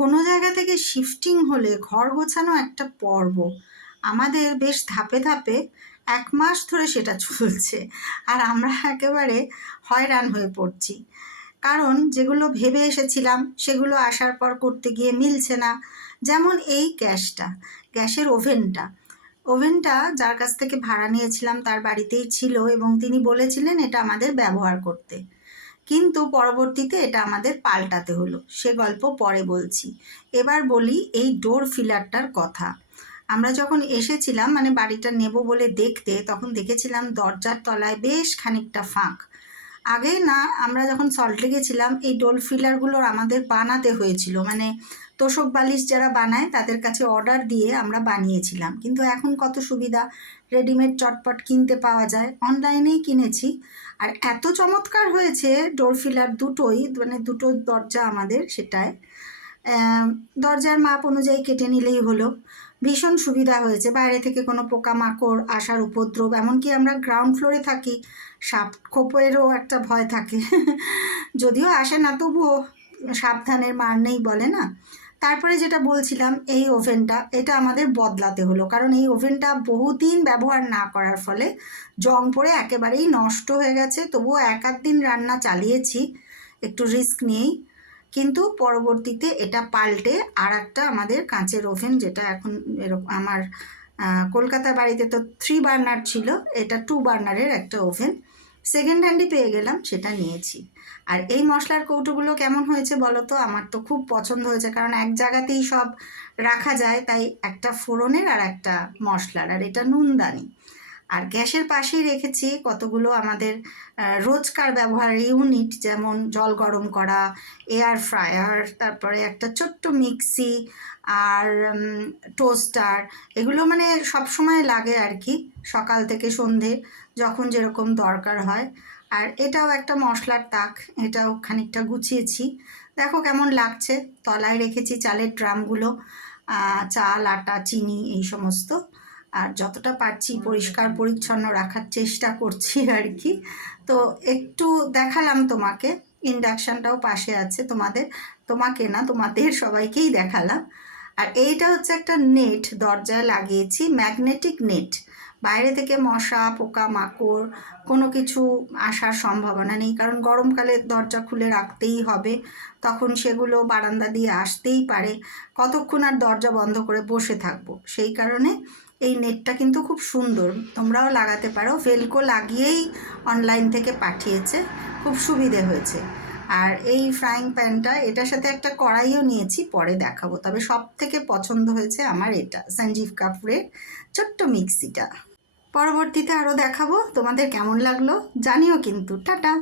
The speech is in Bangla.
কোনো জায়গা থেকে শিফটিং হলে ঘর গোছানো একটা পর্ব। আমাদের বেশ ধাপে ধাপে ১ মাস ধরে সেটা চলছে। আর আমরা একেবারে হয়রান হয়ে পড়ছি। কারণ যেগুলো ভেবে এসেছিলাম সেগুলো আসার পর করতে গিয়ে মিলছে না। যেমন এই গ্যাসের ওভেনটা যার কাছ থেকে ভাড়া নিয়েছিলাম তার বাড়িতেই ছিল এবং তিনি বলেছিলেন এটা আমাদের ব্যবহার করতে। কিন্তু পরবর্তীতে এটা আমাদের পাল্টাতে হলো, সে গল্প পরে বলছি। এবার বলি এই ডোর ফিলারটার কথা। আমরা যখন এসেছিলাম মানে বাড়িটা নেব বলে দেখতে, তখন দেখেছিলাম দরজার তলায় বেশ খানিকটা ফাঁক। আগে না, আমরা যখন সল্টে গেছিলাম এই ডোর ফিলারগুলোর আমাদের বানাতে হয়েছিল, মানে তোষক বালিশ যারা বানায় তাদের কাছে অর্ডার দিয়ে আমরা বানিয়েছিলাম। কিন্তু এখন কত সুবিধা, রেডিমেড চটপট কিনতে পাওয়া যায়, অনলাইনেই কিনেছি। আর এত চমৎকার হয়েছে ডোর ফিলার দুটোই, মানে দুটো দরজা আমাদের, সেটায় দরজার মাপ অনুযায়ী কেটে নিলেই হলো। ভীষণ সুবিধা হয়েছে, বাইরে থেকে কোনো পোকামাকড় আসার উপদ্রব, এমনকি আমরা গ্রাউন্ড ফ্লোরে থাকি, সাপ খোপেরও একটা ভয় থাকে যদিও আসে না, তবুও সাবধানের মার নেই বলে না। তারপরে যেটা বলছিলাম, এই ওভেনটা, এটা আমাদের বদলাতে হলো, কারণ এই ওভেনটা বহুদিন ব্যবহার না করার ফলে জং পড়ে একেবারেই নষ্ট হয়ে গেছে। তবুও ১-৮ দিন রান্না চালিয়েছি একটু রিস্ক নিয়েই, কিন্তু পরবর্তীতে এটা পাল্টে আর একটা আমাদের কাঁচের ওভেন, যেটা এখন এরকম আমার কলকাতা বাড়িতে তো 3 বার্নার ছিল, এটা 2 বার্নারের একটা ওভেন সেকেন্ড হ্যান্ডই পেয়ে গেলাম, সেটা নিয়েছি। আর এই মশলার কৌটোগুলো কেমন হয়েছে বলো তো? আমার তো খুব পছন্দ হয়েছে, কারণ এক জায়গাতেই সব রাখা যায়, তাই একটা ফোড়নের আর একটা মশলার, আর এটা নুনদানি। আর গ্যাসের পাশেই রেখেছি কতগুলো আমাদের রোজকার ব্যবহারের ইউনিট, যেমন জল গরম করা, এয়ার ফ্রায়ার, তারপরে একটা ছোট্ট মিক্সি আর টোস্টার। এগুলো মানে সব সময় লাগে আর কি, সকাল থেকে সন্ধে যখন যেরকম দরকার হয়। আর এটাও একটা মশলার তাক, এটাও খানিকটা গুছিয়েছি। দেখো কেমন লাগছে। তলায় রেখেছি চালের ড্রামগুলো, চাল, আটা, চিনি, এই সমস্ত। আর যতটা পারছি পরিষ্কার পরিচ্ছন্ন রাখার চেষ্টা করছি আর কি। তো একটু দেখালাম তোমাকে, ইন্ডাকশানটাও পাশে আছে, তোমাকে না, তোমাদের সবাইকেই দেখালাম। আর এইটা হচ্ছে একটা নেট দরজায় লাগিয়েছি, ম্যাগনেটিক নেট। বাইরে থেকে মশা, পোকা মাকড় কোনো কিছু আসার সম্ভাবনা নেই, কারণ গরমকালে দরজা খুলে রাখতেই হবে, তখন সেগুলো বারান্দা দিয়ে আসতেই পারে। কতক্ষণ আর দরজা বন্ধ করে বসে থাকবো, সেই কারণে এই নেটটা কিন্তু খুব সুন্দর, তোমরাও লাগাতে পারো। ভেলকো লাগিয়েই অনলাইন থেকে পাঠিয়েছে, খুব সুবিধে হয়েছে। আর এই ফ্রাইং প্যানটা, এটার সাথে একটা কড়াইও নিয়েছি, পরে দেখাবো। তবে সব থেকে পছন্দ হয়েছে আমার এটা, সঞ্জীব কাপুরের ছোট্ট মিক্সিটা। পরবর্তীতে আরও দেখাবো। তোমাদের কেমন লাগলো জানিও কিন্তু। টাটা।